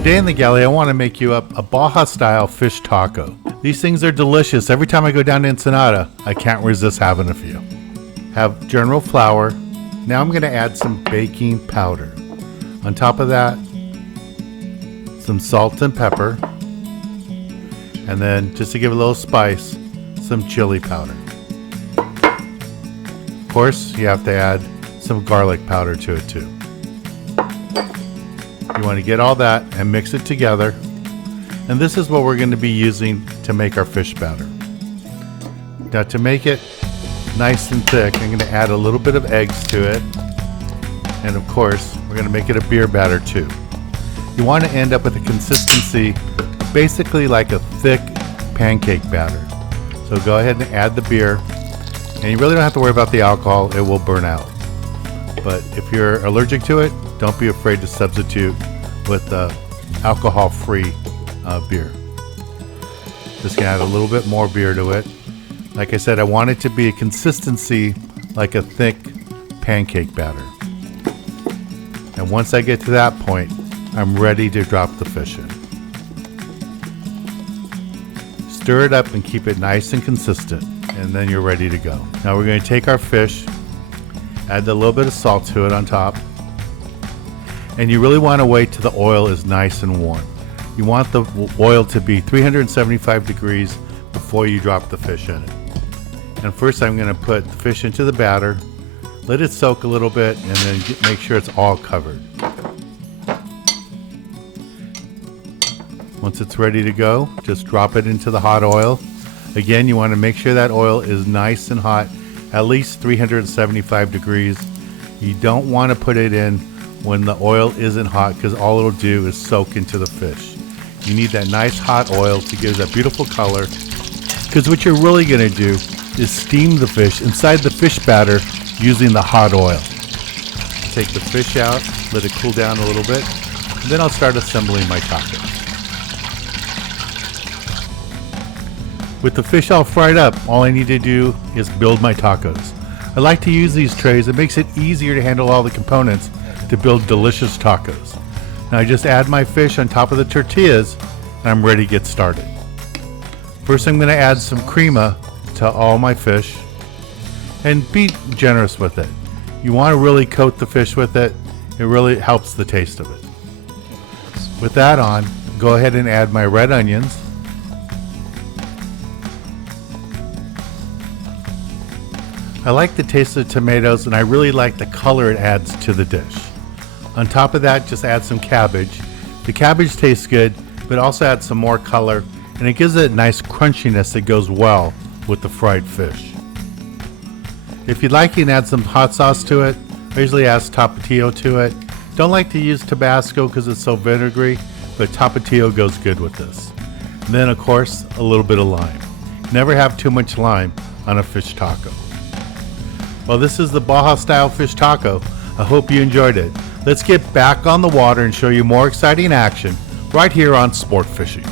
Today in the galley, I want to make you up a Baja style fish taco. These things are delicious. Every time I go down to Ensenada, I can't resist having a few. Have general flour. Now I'm going to add some baking powder. On top of that, some salt and pepper. And then, just to give a little spice, some chili powder. Of course, you have to add some garlic powder to it too. You want to get all that and mix it together. And this is what we're going to be using to make our fish batter. Now, to make it nice and thick, I'm going to add a little bit of eggs to it. And of course, we're going to make it a beer batter too. You want to end up with a consistency basically like a thick pancake batter. So go ahead and add the beer. And you really don't have to worry about the alcohol, it will burn out. But if you're allergic to it, don't be afraid to substitute with alcohol-free beer. Just gonna add a little bit more beer to it. Like I said, I want it to be a consistency like a thick pancake batter. And once I get to that point, I'm ready to drop the fish in. Stir it up and keep it nice and consistent, and then you're ready to go. Now we're going to take our fish, add a little bit of salt to it on top, and you really want to wait till the oil is nice and warm. You want the oil to be 375 degrees before you drop the fish in it. And first I'm going to put the fish into the batter, let it soak a little bit, and then make sure it's all covered. Once it's ready to go, just drop it into the hot oil. Again, you want to make sure that oil is nice and hot, at least 375 degrees. You don't want to put it in when the oil isn't hot, because all it'll do is soak into the fish. You need that nice hot oil to give that beautiful color, because what you're really going to do is steam the fish inside the fish batter using the hot oil. Take the fish out, let it cool down a little bit, and then I'll start assembling my tacos. With the fish all fried up, all I need to do is build my tacos. I like to use these trays. It makes it easier to handle all the components to build delicious tacos. Now I just add my fish on top of the tortillas and I'm ready to get started. First I'm going to add some crema to all my fish and be generous with it. You want to really coat the fish with it. It really helps the taste of it. With that on, go ahead and add my red onions. I like the taste of the tomatoes and I really like the color it adds to the dish. On top of that, just add some cabbage. The cabbage tastes good, but also adds some more color and it gives it a nice crunchiness that goes well with the fried fish. If you'd like, you can add some hot sauce to it. I usually add Tapatio to it. Don't like to use Tabasco because it's so vinegary, but Tapatio goes good with this. And then of course, a little bit of lime. Never have too much lime on a fish taco. Well, this is the Baja style fish taco. I hope you enjoyed it. Let's get back on the water and show you more exciting action right here on Sport Fishing.